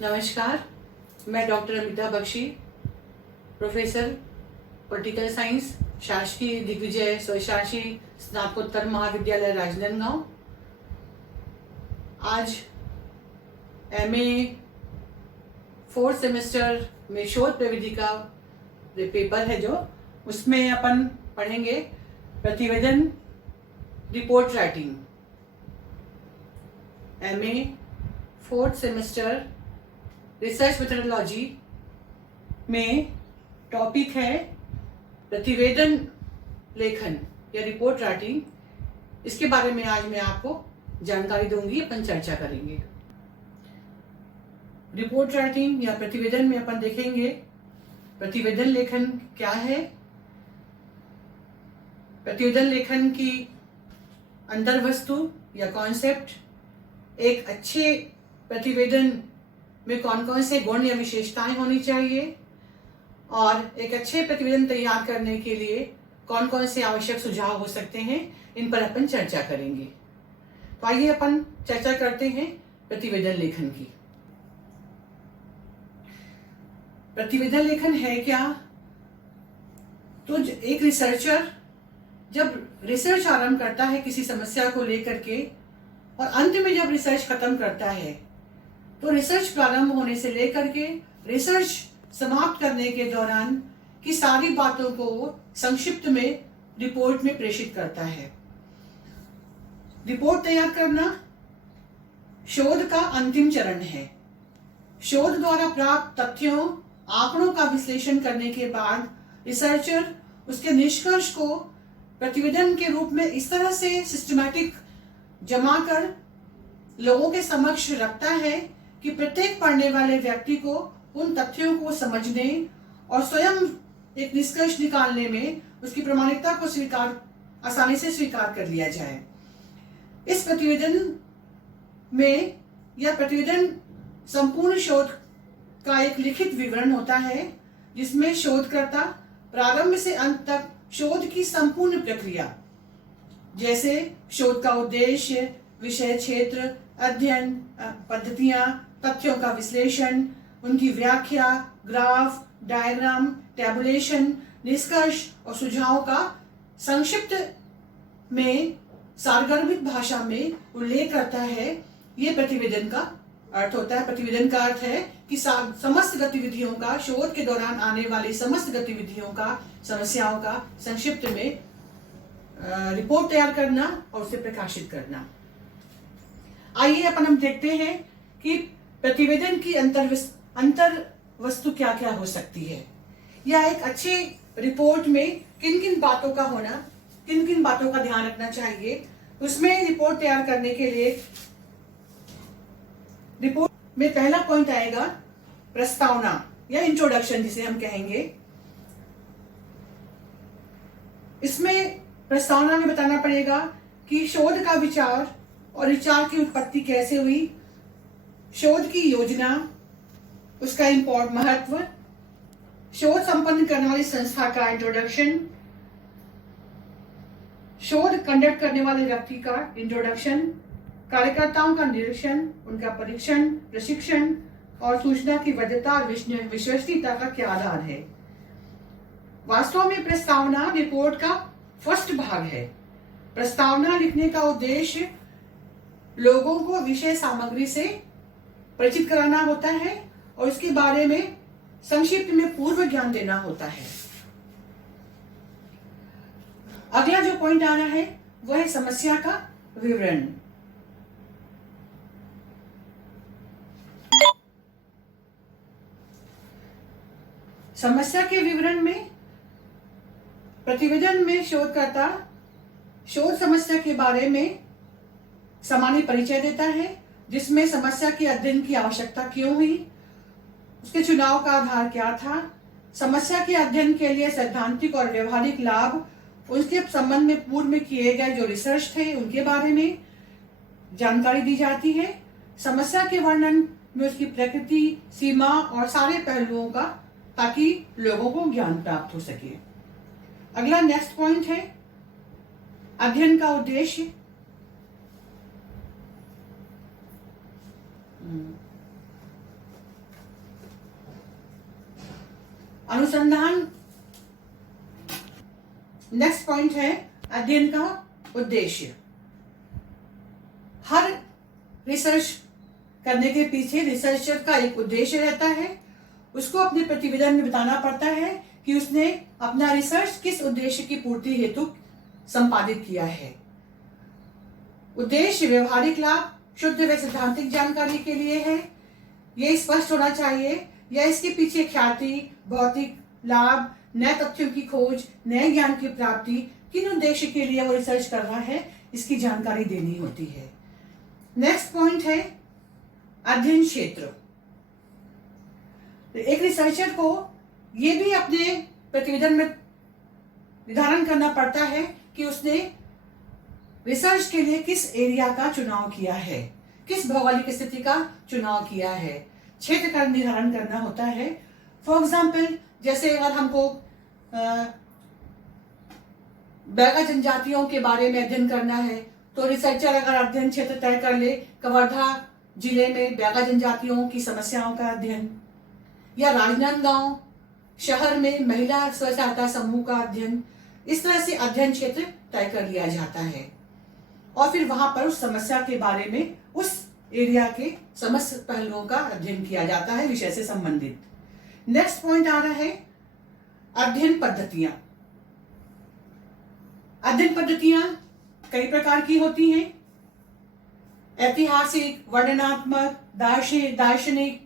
नमस्कार, मैं doctor Amita Bakshi, professor political science, शासकीय दिग्विजय स्वशासी स्नातकोत्तर महाविद्यालय राजनांदगांव। आज एमए फोर्थ सेमेस्टर में शोध प्रविधि का पेपर है जो उसमें अपन पढ़ेंगे प्रतिवेदन report writing. MA fourth semester research methodology में टॉपिक है प्रतिवेदन लेखन या रिपोर्ट राइटिंग। इसके बारे में आज मैं आपको जानकारी दूंगी, अपन चर्चा करेंगे। रिपोर्ट राइटिंग या प्रतिवेदन में अपन देखेंगे प्रतिवेदन लेखन क्या है, प्रतिवेदन लेखन की अंतर्वस्तु या कॉन्सेप्ट, एक अच्छे प्रतिवेदन में कौन कौन से गुण या विशेषताएं होनी चाहिए और एक अच्छे प्रतिवेदन तैयार करने के लिए कौन कौन से आवश्यक सुझाव हो सकते हैं, इन पर अपन चर्चा करेंगे। तो आइए अपन चर्चा करते हैं प्रतिवेदन लेखन की। प्रतिवेदन लेखन है क्या? तो एक रिसर्चर जब रिसर्च आरंभ करता है किसी समस्या को लेकर के और अंत में जब रिसर्च खत्म करता है, तो रिसर्च प्रारंभ होने से लेकर के रिसर्च समाप्त करने के दौरान की सारी बातों को संक्षिप्त में रिपोर्ट में प्रेषित करता है। रिपोर्ट तैयार करना शोध का अंतिम चरण है। शोध द्वारा प्राप्त तथ्यों, आंकड़ों का विश्लेषण करने के बाद रिसर्चर उसके निष्कर्ष को प्रतिवेदन के रूप में इस तरह से सिस्टमैटिक जमा कर लोगों के समक्ष रखता है कि प्रत्येक पढ़ने वाले व्यक्ति को उन तथ्यों को समझने और स्वयं एक निष्कर्ष निकालने में उसकी प्रामाणिकता को आसानी से स्वीकार कर लिया जाए। इस प्रतिवेदन में यह प्रतिवेदन संपूर्ण शोध का एक लिखित विवरण होता है, जिसमें शोधकर्ता प्रारंभ से अंत तक शोध की संपूर्ण प्रक्रिया, जैसे शोध का उद्देश्य, विषय क्षेत्र, अध्ययन पद्धतियां, तथ्यों का विश्लेषण, उनकी व्याख्या, ग्राफ, डायग्राम, टैबुलेशन, निष्कर्ष और सुझावों का संक्षिप्त में सारगर्भित भाषा में उल्लेख करता है। ये प्रतिवेदन का अर्थ होता है। प्रतिवेदन का अर्थ है कि समस्त गतिविधियों का, शोध के दौरान आने वाली समस्त गतिविधियों का, समस्याओं का संक्षिप्त में रिपोर्ट तैयार करना और उसे प्रकाशित करना। आइए अपन हम देखते हैं कि प्रतिवेदन की अंतर वस्तु क्या क्या हो सकती है, या एक अच्छे रिपोर्ट में किन किन बातों का होना, किन किन बातों का ध्यान रखना चाहिए। उसमें रिपोर्ट तैयार करने के लिए रिपोर्ट में पहला पॉइंट आएगा प्रस्तावना या इंट्रोडक्शन, जिसे हम कहेंगे। इसमें प्रस्तावना में बताना पड़ेगा कि शोध का विचार और विचार की उत्पत्ति कैसे हुई, शोध की योजना, उसका महत्व, शोध संपन्न करने वाली संस्था का इंट्रोडक्शन, शोध कंडक्ट करने वाले व्यक्ति का इंट्रोडक्शन, कार्यकर्ताओं का निरीक्षण, उनका परीक्षण, प्रशिक्षण और सूचना की वैधता और विश्वसनीयता का क्या आधार है। वास्तव में प्रस्तावना रिपोर्ट का फर्स्ट भाग है। प्रस्तावना लिखने का उद्देश्य लोगों को विषय सामग्री से परिचित कराना होता है और इसके बारे में संक्षिप्त में पूर्व ज्ञान देना होता है। अगला जो पॉइंट आ रहा है वह है समस्या का विवरण। समस्या के विवरण में प्रतिवेदन में शोधकर्ता शोध समस्या के बारे में सामान्य परिचय देता है, जिसमें समस्या के अध्ययन की आवश्यकता क्यों हुई, उसके चुनाव का आधार क्या था, समस्या के अध्ययन के लिए सैद्धांतिक और व्यवहारिक लाभ, उसके संबंध में पूर्व में किए गए जो रिसर्च थे उनके बारे में जानकारी दी जाती है। समस्या के वर्णन में उसकी प्रकृति, सीमा और सारे पहलुओं का, ताकि लोगों को ज्ञान प्राप्त हो सके। अगला नेक्स्ट पॉइंट है अध्ययन का उद्देश्य। अनुसंधान। नेक्स्ट पॉइंट है अध्ययन का उद्देश्य। हर रिसर्च करने के पीछे रिसर्चर का एक उद्देश्य रहता है। उसको अपने प्रतिवेदन में बताना पड़ता है कि उसने अपना रिसर्च किस उद्देश्य की पूर्ति हेतु संपादित किया है। उद्देश्य व्यवहारिक लाभ, शुद्ध व सिद्धांतिक जानकारी के लिए है, ये स्पष्ट होना चाहिए, या इसके पीछे ख्याति, भौतिक लाभ, नए तथ्यों की खोज, नए ज्ञान की प्राप्ति, किन उद्देश्य के लिए वो रिसर्च कर रहा है, इसकी जानकारी देनी होती है। नेक्स्ट पॉइंट है अध्ययन क्षेत्र। एक रिसर्चर को ये भी अपने प्रतिवेदन में निर्धारण करना पड़ता है कि उसने रिसर्च के लिए किस एरिया का चुनाव किया है, किस भौगोलिक स्थिति का चुनाव किया है, क्षेत्र का निर्धारण करना होता है। फॉर एग्जाम्पल, जैसे अगर हमको बैगा जनजातियों के बारे में अध्ययन करना है, तो रिसर्चर अगर अध्ययन क्षेत्र तय कर ले, कवर्धा जिले में बैगा जनजातियों की समस्याओं का अध्ययन, या राजनांदगांव शहर में महिला स्व सहायता समूह का अध्ययन, इस तरह से अध्ययन क्षेत्र तय कर लिया जाता है और फिर वहां पर उस समस्या के बारे में उस एरिया के समस्त पहलुओं का अध्ययन किया जाता है विषय से संबंधित। नेक्स्ट पॉइंट आ रहा है अध्ययन पद्धतियां। अध्ययन पद्धतियां कई प्रकार की होती हैं। ऐतिहासिक, वर्णनात्मक, दार्शनिक,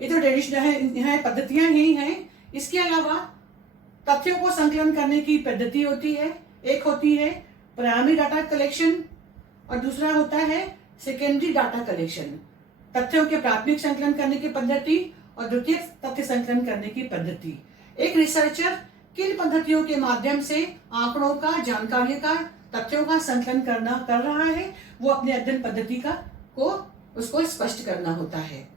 ये तो ट्रेडिशनल है, पद्धतियां ही हैं। इसके अलावा तथ्यों को संकलन करने की पद्धति होती है। एक होती है प्राइमरी डाटा कलेक्शन और दूसरा होता है सेकेंडरी डाटा कलेक्शन। तथ्यों के प्राथमिक संकलन करने की पद्धति और द्वितीय तथ्य संकलन करने की पद्धति। एक रिसर्चर किन पद्धतियों के माध्यम से आंकड़ों का, जानकारी का, तथ्यों का संकलन कर रहा है, वो अपने अध्ययन पद्धति को उसको स्पष्ट करना होता है।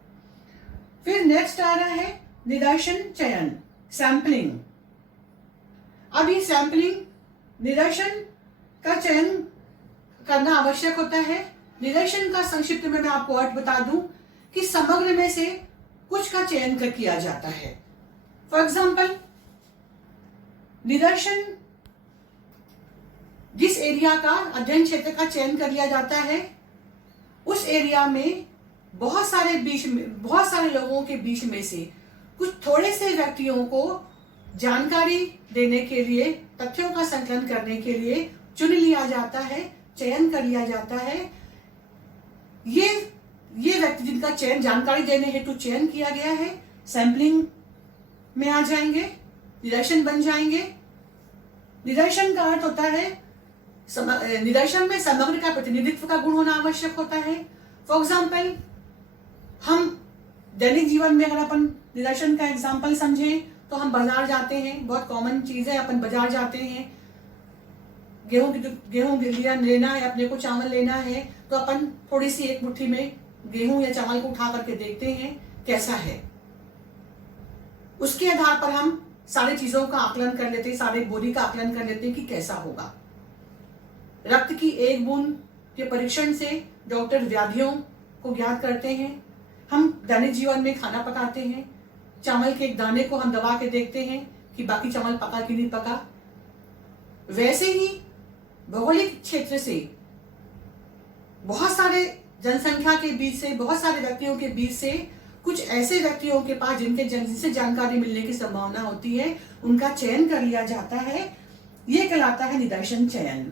फिर नेक्स्ट आ रहा है निदर्शन चयन, सैंपलिंग। अब ये सैंपलिंग, निदर्शन का चयन करना आवश्यक होता है। निदर्शन का संक्षिप्त में मैं आपको अर्थ बता दूं कि समग्र में से कुछ का चयन किया जाता है। फॉर एग्जाम्पल, निदर्शन जिस एरिया का, अध्ययन क्षेत्र का चयन कर लिया जाता है, उस एरिया में बहुत सारे लोगों के बीच में से कुछ थोड़े से व्यक्तियों को जानकारी देने के लिए, तथ्यों का संकलन करने के लिए चुन लिया जाता है, चयन कर लिया जाता है। ये व्यक्ति जिनका चयन जानकारी देने हेतु चयन किया गया है, सैंपलिंग में आ जाएंगे, निदर्शन बन जाएंगे। निदर्शन का अर्थ होता है, निदर्शन में समग्र का प्रतिनिधित्व का गुण होना आवश्यक होता है। फॉर एग्जाम्पल, हम दैनिक जीवन में अगर अपन निदर्शन का एग्जाम्पल समझें तो हम बाजार जाते हैं, बहुत कॉमन चीज है, अपन बाजार जाते हैं, गेहूं लेना है, अपने को चावल लेना है, तो अपन थोड़ी सी एक मुट्ठी में गेहूं या चावल को उठा करके देखते हैं कैसा है। उसके आधार पर हम सारी चीजों का आकलन कर लेते हैं, सारे बोरी का आकलन कर लेते हैं कि कैसा होगा। रक्त की एक बूंद के परीक्षण से डॉक्टर व्याधियों को ज्ञात करते हैं। हम दैनिक जीवन में खाना पकाते हैं, चावल के एक दाने को हम दबा के देखते हैं कि बाकी चावल पका कि नहीं पका। वैसे ही भौगोलिक क्षेत्र से बहुत सारे जनसंख्या के बीच से, बहुत सारे व्यक्तियों के बीच से कुछ ऐसे व्यक्तियों के पास जिनसे जानकारी मिलने की संभावना होती है, उनका चयन कर लिया जाता है। ये कहलाता है निदर्शन चयन।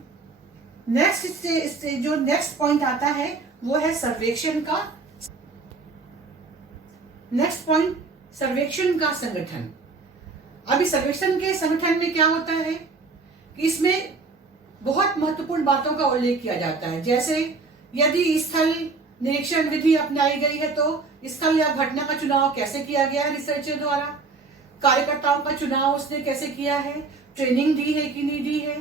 नेक्स्ट जो नेक्स्ट पॉइंट आता है वो है सर्वेक्षण का। नेक्स्ट पॉइंट, सर्वेक्षण का संगठन। अभी सर्वेक्षण के संगठन में क्या होता है कि इसमें बहुत महत्वपूर्ण बातों का उल्लेख किया जाता है। जैसे यदि स्थल निरीक्षण विधि अपनाई गई है तो स्थल या घटना का चुनाव कैसे किया गया है रिसर्चर द्वारा, कार्यकर्ताओं का चुनाव उसने कैसे किया है, ट्रेनिंग दी है कि नहीं दी है,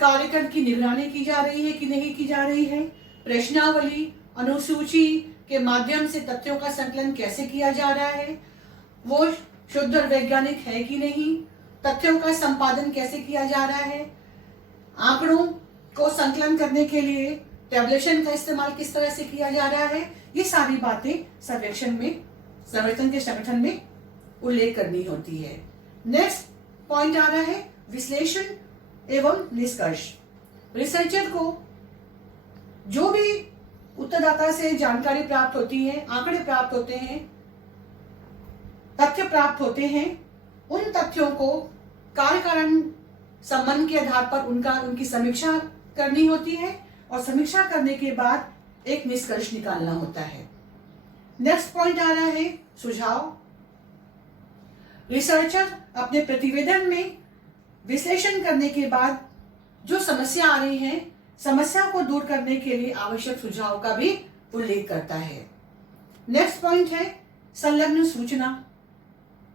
कार्यक्रम की निगरानी की जा रही है कि नहीं की जा रही है, प्रश्नावली, अनुसूची के माध्यम से तथ्यों का संकलन कैसे किया जा रहा है, वो शुद्ध और वैज्ञानिक है कि नहीं, तथ्यों का संपादन कैसे किया जा रहा है, आंकड़ों को संकलन करने के लिए टेबलेशन का इस्तेमाल किस तरह से किया जा रहा है। ये सारी बातें सर्वेक्षण के संगठन में उल्लेख करनी होती है। नेक्स्ट पॉइंट आ रहा है विश्लेषण एवं निष्कर्ष। रिसर्चर को जो भी उत्तरदाता से जानकारी प्राप्त होती है, आंकड़े प्राप्त होते हैं, तथ्य प्राप्त होते हैं, उन तथ्यों को कार्य कारण संबंध के आधार पर उनकी समीक्षा करनी होती है और समीक्षा करने के बाद एक निष्कर्ष निकालना होता है। नेक्स्ट पॉइंट आ रहा है सुझाव। रिसर्चर अपने प्रतिवेदन में विश्लेषण करने के बाद जो समस्या आ रही है, समस्या को दूर करने के लिए आवश्यक सुझाव का भी उल्लेख करता है। नेक्स्ट पॉइंट है संलग्न सूचना।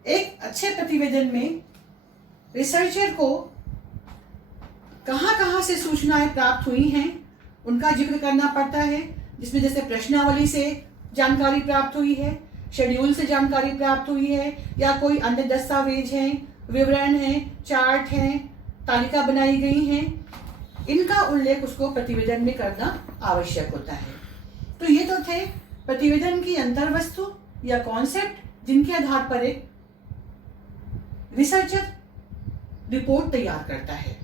एक अच्छे प्रतिवेदन में रिसर्चर को कहां कहां से सूचनाएं प्राप्त हुई हैं उनका जिक्र करना पड़ता है, जिसमें जैसे प्रश्नावली से जानकारी प्राप्त हुई है, शेड्यूल से जानकारी प्राप्त हुई है, या कोई अन्य दस्तावेज हैं, विवरण हैं, चार्ट हैं, तालिका बनाई गई हैं, इनका उल्लेख उसको प्रतिवेदन में करना आवश्यक होता है। तो ये तो थे प्रतिवेदन की अंतर्वस्तु या कॉन्सेप्ट जिनके आधार पर एक रिसर्चर रिपोर्ट तैयार करता है।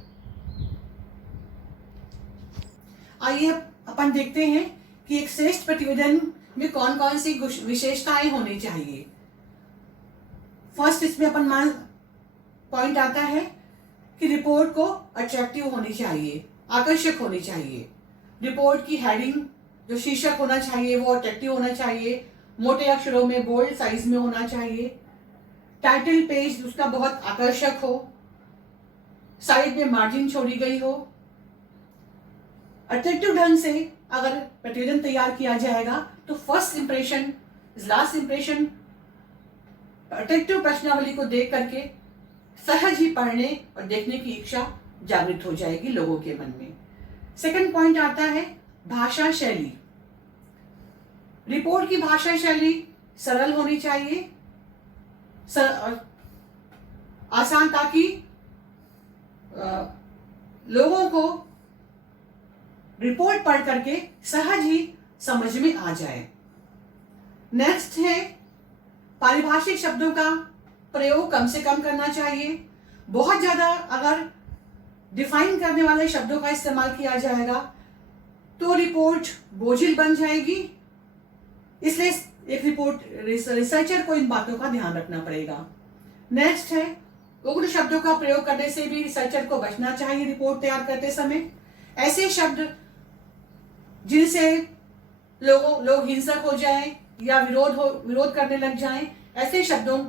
आइए अपन देखते हैं कि एक श्रेष्ठ प्रतिवेदन में कौन कौन सी विशेषताएं होनी चाहिए। फर्स्ट इसमें अपन पॉइंट आता है कि रिपोर्ट को अट्रैक्टिव होनी चाहिए, आकर्षक होनी चाहिए। रिपोर्ट की हेडिंग जो शीर्षक होना चाहिए वो अट्रैक्टिव होना चाहिए, मोटे अक्षरों में बोल्ड साइज में होना चाहिए। टाइटल पेज उसका बहुत आकर्षक हो, साइड में मार्जिन छोड़ी गई हो। अट्रैक्टिव ढंग से अगर प्रतिवेदन तैयार किया जाएगा तो first impression last impression attractive प्रश्नावली को देख करके सहज ही पढ़ने और देखने की इच्छा जागृत हो जाएगी लोगों के मन में। सेकंड पॉइंट आता है भाषा शैली। रिपोर्ट की भाषा शैली सरल होनी चाहिए, आसान, ताकि लोगों को रिपोर्ट पढ़ करके सहज ही समझ में आ जाए। नेक्स्ट है पारिभाषिक शब्दों का प्रयोग कम से कम करना चाहिए। बहुत ज्यादा अगर डिफाइन करने वाले शब्दों का इस्तेमाल किया जाएगा तो रिपोर्ट बोझिल बन जाएगी, इसलिए एक रिसर्चर को इन बातों का ध्यान रखना पड़ेगा। नेक्स्ट है उग्र शब्दों का प्रयोग करने से भी रिसर्चर को बचना चाहिए रिपोर्ट तैयार करते समय। ऐसे शब्द जिनसे लोग हिंसक हो जाएं या विरोध करने लग जाएं, ऐसे शब्दों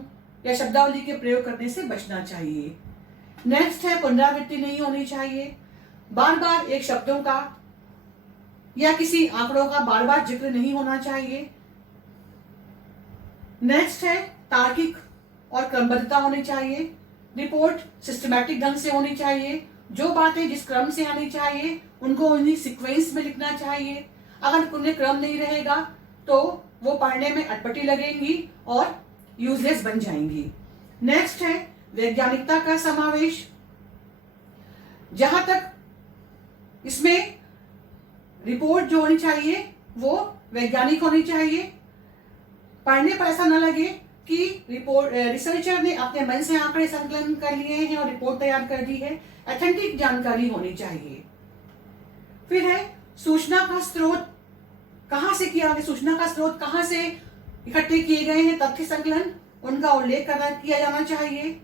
या शब्दावली के प्रयोग करने से बचना चाहिए। नेक्स्ट है पुनरावृत्ति नहीं होनी चाहिए, बार बार एक शब्दों का या किसी आंकड़ों का बार बार जिक्र नहीं होना चाहिए। नेक्स्ट है तार्किक और क्रमबद्धता होनी चाहिए। रिपोर्ट सिस्टमैटिक ढंग से होनी चाहिए, जो बातें जिस क्रम से आनी चाहिए उनको उन्हीं सीक्वेंस में लिखना चाहिए। अगर उन्हें क्रम नहीं रहेगा तो वो पढ़ने में अटपटी लगेंगी और यूजलेस बन जाएंगी। नेक्स्ट है वैज्ञानिकता का समावेश। जहां तक इसमें रिपोर्ट जो होनी चाहिए वो वैज्ञानिक होनी चाहिए। पढ़ने पर ऐसा न लगे कि रिसर्चर ने अपने मन से आंकड़े संकलन कर लिए हैं और रिपोर्ट तैयार कर दी है। ऑथेंटिक जानकारी होनी चाहिए। फिर है सूचना का स्रोत कहां से किया गया, सूचना का स्रोत कहां से इकट्ठे किए गए हैं, तथ्य संकलन उनका उल्लेख किया जाना चाहिए।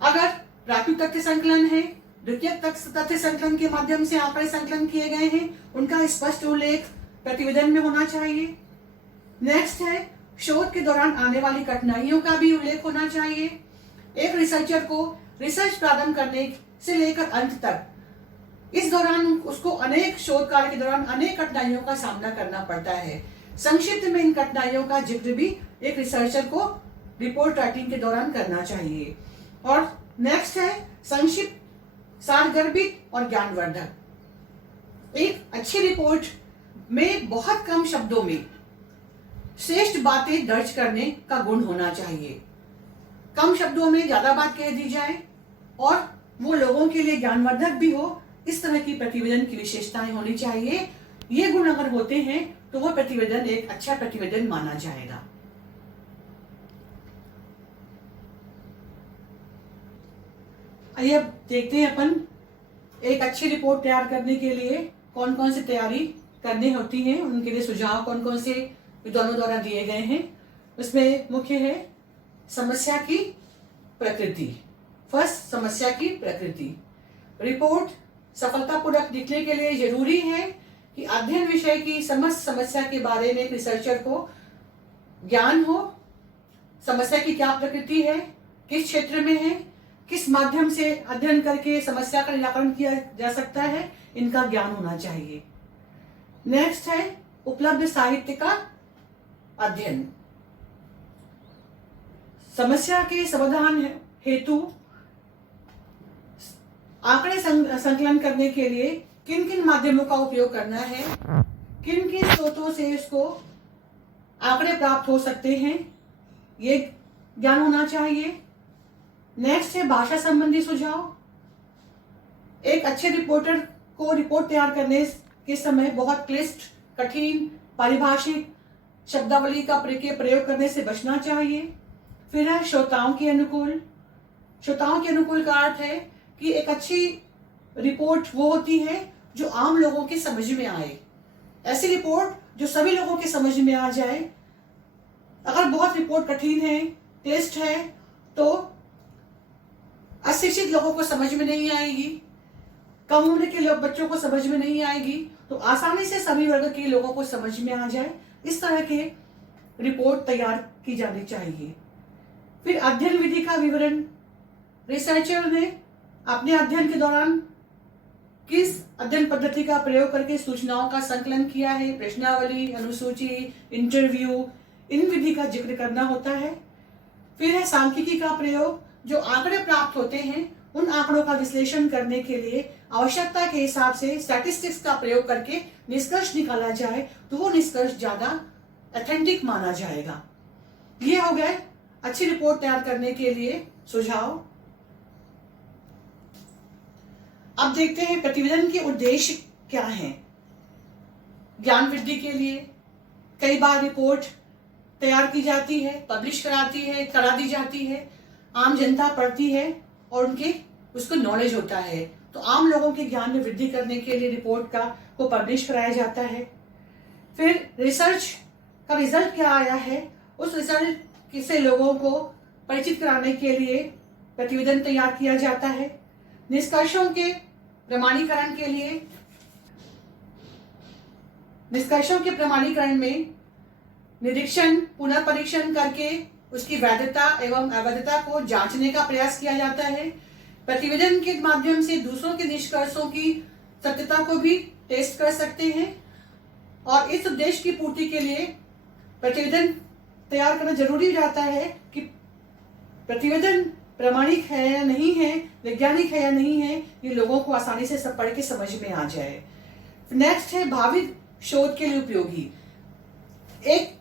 अगर प्राथमिक तथ्य संकलन है, द्वितीयक तथ्य संकलन के माध्यम से आंकड़े संकलन किए गए हैं, उनका स्पष्ट उल्लेख प्रतिवेदन में होना चाहिए। नेक्स्ट है शोध के दौरान आने वाली कठिनाइयों का भी उल्लेख होना चाहिए। एक रिसर्चर को रिसर्च प्रारंभ करने से लेकर अंत तक इस दौरान उसको अनेक शोध कार्य के दौरान अनेक कठिनाइयों का सामना करना पड़ता है। संक्षिप्त में इन कठिनाइयों का जिक्र भी एक रिसर्चर को रिपोर्ट राइटिंग के दौरान करना चाहिए। और नेक्स्ट है संक्षिप्त, सारगर्भित और ज्ञानवर्धक। एक अच्छी रिपोर्ट में बहुत कम शब्दों में श्रेष्ठ बातें दर्ज करने का गुण होना चाहिए। कम शब्दों में ज्यादा बात कह दी जाए और वो लोगों के लिए ज्ञानवर्धक भी हो, इस तरह की प्रतिवेदन की विशेषताएं होनी चाहिए। ये गुण अगर होते हैं तो वह प्रतिवेदन एक अच्छा प्रतिवेदन माना जाएगा। आइए अब देखते हैं अपन एक अच्छी रिपोर्ट तैयार करने के लिए कौन कौन सी तैयारी करनी होती है, उनके लिए सुझाव कौन कौन से विद्वानों द्वारा दिए गए हैं। उसमें मुख्य है समस्या की प्रकृति। फर्स्ट, समस्या की प्रकृति। रिपोर्ट सफलतापूर्वक लिखने के लिए जरूरी है कि अध्ययन विषय की समस्त समस्या के बारे में रिसर्चर को ज्ञान हो। समस्या की क्या प्रकृति है, किस क्षेत्र में है, किस माध्यम से अध्ययन करके समस्या का निराकरण किया जा सकता है, इनका ज्ञान होना चाहिए। नेक्स्ट है उपलब्ध साहित्य का अध्ययन। समस्या के समाधान हेतु आंकड़े संकलन करने के लिए किन किन माध्यमों का उपयोग करना है, किन किन स्रोतों से इसको आंकड़े प्राप्त हो सकते हैं, ये ज्ञान होना चाहिए। नेक्स्ट है भाषा संबंधी सुझाव। एक अच्छे रिपोर्टर को रिपोर्ट तैयार करने के समय बहुत क्लिष्ट, कठिन, पारिभाषिक शब्दावली का प्रयोग करने से बचना चाहिए। फिर है श्रोताओं के अनुकूल। श्रोताओं के अनुकूल का अर्थ है कि एक अच्छी रिपोर्ट वो होती है जो आम लोगों के समझ में आए। ऐसी रिपोर्ट जो सभी लोगों के समझ में आ जाए। अगर बहुत रिपोर्ट कठिन है, टेस्ट है, तो अशिक्षित लोगों को समझ में नहीं आएगी, कम उम्र के लोग बच्चों को समझ में नहीं आएगी, तो आसानी से सभी वर्ग के लोगों को समझ में आ जाए, इस तरह के रिपोर्ट तैयार की जानी चाहिए। फिर अध्ययन विधि का विवरण। रिसर्चर ने अपने अध्ययन के दौरान किस अध्ययन पद्धति का प्रयोग करके सूचनाओं का संकलन किया है, प्रश्नावली, अनुसूची, इंटरव्यू, इन विधि का जिक्र करना होता है। फिर है सांख्यिकी का प्रयोग। जो आंकड़े प्राप्त होते हैं उन आंकड़ों का विश्लेषण करने के लिए आवश्यकता के हिसाब से स्टैटिस्टिक्स का प्रयोग करके निष्कर्ष निकाला जाए तो वो निष्कर्ष ज्यादा ऑथेंटिक माना जाएगा। ये हो गए अच्छी रिपोर्ट तैयार करने के लिए सुझाव। अब देखते हैं प्रतिवेदन के उद्देश्य क्या हैं। ज्ञान वृद्धि के लिए कई बार रिपोर्ट तैयार की जाती है, पब्लिश करा दी जाती है, आम जनता पढ़ती है और उनके उसको नॉलेज होता है, तो आम लोगों के ज्ञान में वृद्धि करने के लिए रिपोर्ट को पब्लिश कराया जाता है। फिर रिसर्च का रिजल्ट क्या आया है, उस रिजल्ट से लोगों को परिचित कराने के लिए प्रतिवेदन तैयार किया जाता है। निष्कर्षों के प्रमाणीकरण में निरीक्षण, पुनः परीक्षण करके उसकी वैधता एवं अवैधता को जांचने का प्रयास किया जाता है। प्रतिवेदन के माध्यम से दूसरों के निष्कर्षों की सत्यता को भी टेस्ट कर सकते हैं और इस उद्देश्य की पूर्ति के लिए प्रतिवेदन तैयार करना जरूरी हो जाता है कि प्रतिवेदन प्रामाणिक है या नहीं है, वैज्ञानिक है या नहीं है, ये लोगों को आसानी से सब पढ़ के समझ में आ जाए। नेक्स्ट है भावी शोध के लिए उपयोगी। एक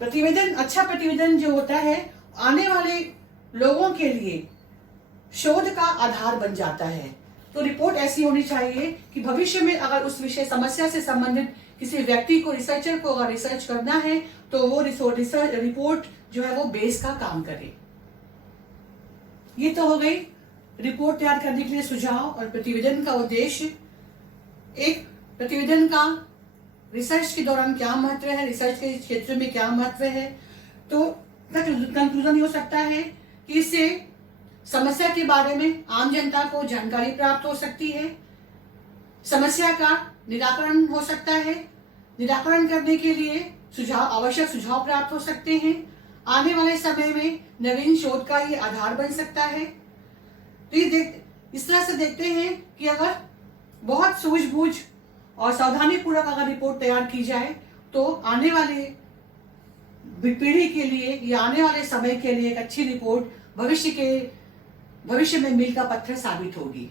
प्रतिवेदन, अच्छा प्रतिवेदन जो होता है आने वाले लोगों के लिए शोध का आधार बन जाता है। तो रिपोर्ट ऐसी होनी चाहिए कि भविष्य में अगर उस विषय समस्या से संबंधित किसी व्यक्ति को, रिसर्चर को अगर रिसर्च करना है तो वो रिपोर्ट जो है वो बेस का काम करे। ये तो हो गई रिपोर्ट तैयार करने के लिए सुझाव और प्रतिवेदन का उद्देश्य। एक प्रतिवेदन का रिसर्च के दौरान क्या महत्व है, रिसर्च के क्षेत्र में क्या महत्व है, तो कंक्लूजन हो सकता है कि इससे समस्या के बारे में आम जनता को जानकारी प्राप्त हो सकती है, समस्या का निराकरण हो सकता है, निराकरण करने के लिए आवश्यक सुझाव प्राप्त हो सकते हैं, आने वाले समय में नवीन शोध का ये आधार बन सकता है। तो इस तरह से देखते हैं कि अगर बहुत सूझबूझ और सावधानी पूर्वक अगर रिपोर्ट तैयार की जाए तो आने वाले पीढ़ी के लिए या आने वाले समय के लिए एक अच्छी रिपोर्ट भविष्य में मील का पत्थर साबित होगी।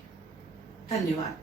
धन्यवाद।